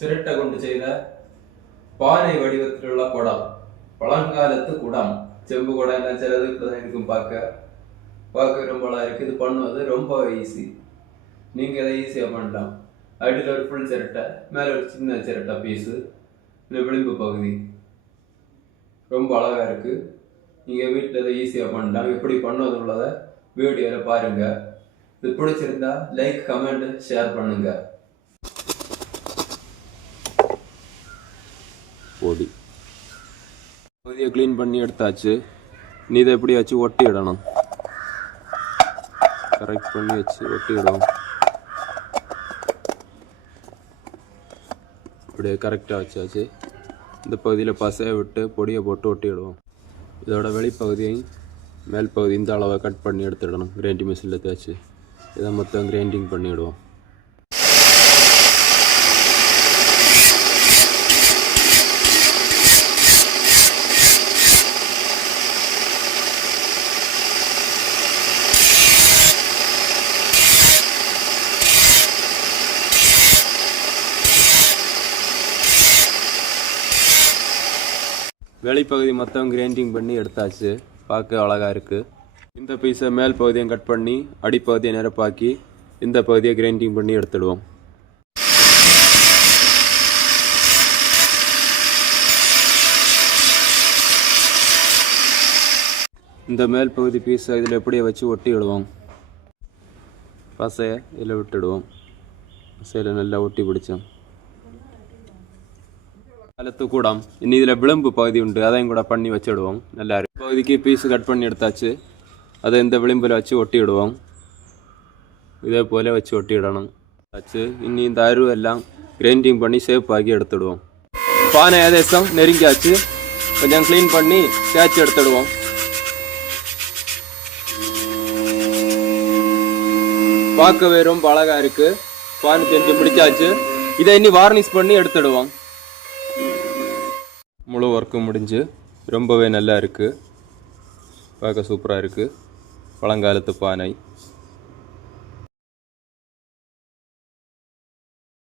சிரட்டை கொண்டு செய்த பானை வடிவத்திலுள்ள குடம், பழங்காலத்து குடம். செம்பு குடம் எல்லாம் சிலது இப்பதான் இருக்கும், பார்க்க ரொம்ப அழகா இருக்கு. இது பண்ணுவது ரொம்ப ஈஸி, நீங்க இதை ஈஸியா பண்ணலாம். அடியில் ஒரு ஃபுல் சிரட்டை, மேல ஒரு சின்ன சிரட்டை பீஸு, இந்த விளிம்பு பகுதி ரொம்ப அழகா இருக்கு. நீங்க வீட்டில் இதை ஈஸியா பண்ணலாம். எப்படி பண்ணுவது உள்ளதை வீடியோவில் பாருங்க. இது பிடிச்சிருந்தா லைக், கமெண்ட், ஷேர் பண்ணுங்க. பொடி பகுதியை க்ளீன் பண்ணி எடுத்தாச்சு. நீ இதை எப்படி வச்சு ஒட்டி இடணும், கரெக்ட் பண்ணி வச்சு ஒட்டி விடுவோம். இப்படியே கரெக்டாக வச்சாச்சு. இந்த பகுதியில் பசையை விட்டு பொடியை போட்டு ஒட்டி விடுவோம். இதோட வெளிப்பகுதியையும் மேல் பகுதி இந்த அளவை கட் பண்ணி எடுத்துடணும். கிரைண்டிங் மிஷினில் தேய்ச்சி இதை மொத்தம் கிரைண்டிங் பண்ணிவிடுவோம். வெளிப்பகுதி மொத்தம் கிரைண்டிங் பண்ணி எடுத்தாச்சு. பார்க்க அழகாக இருக்குது. இந்த பீஸை மேல் பகுதியை கட் பண்ணி அடிப்பகுதியை நிரப்பாக்கி இந்த பகுதியை கிரைண்டிங் பண்ணி எடுத்துடுவோம். இந்த மேல் பகுதி பீஸை இதில் எப்படியே வச்சு ஒட்டி விடுவோம். பசையை இதில் விட்டுடுவோம். பசையில் நல்லா ஒட்டி பிடிச்சோம். காலத்து கூடம் இனி இதில் விளிம்பு பகுதி உண்டு, அதையும் கூட பண்ணி வச்சுடுவோம். நல்லா இருக்கு. பகுதிக்கு பீஸு கட் பண்ணி எடுத்தாச்சு. அதை இந்த விளிம்பில் வச்சு ஒட்டி விடுவோம். இதே போல வச்சு ஒட்டி விடணும். ஆச்சு. இனி இந்த அருவெல்லாம் கிரைண்டிங் பண்ணி ஷேப் ஆக்கி எடுத்துடுவோம். பானை ஏதேசம் நெருங்கியாச்சு. கொஞ்சம் க்ளீன் பண்ணி தேய்ச்சி எடுத்துடுவோம். பார்க்கவே ரொம்ப அழகா இருக்கு. பானை தெரிஞ்சு பிடிச்சாச்சு. இதை இனி வார்னிஷ் பண்ணி எடுத்துடுவோம். முழு ஒர்க்கும் முடிஞ்சு ரொம்பவே நல்லா இருக்குது. பார்க்க சூப்பராக இருக்குது. பழங்காலத்து பானை.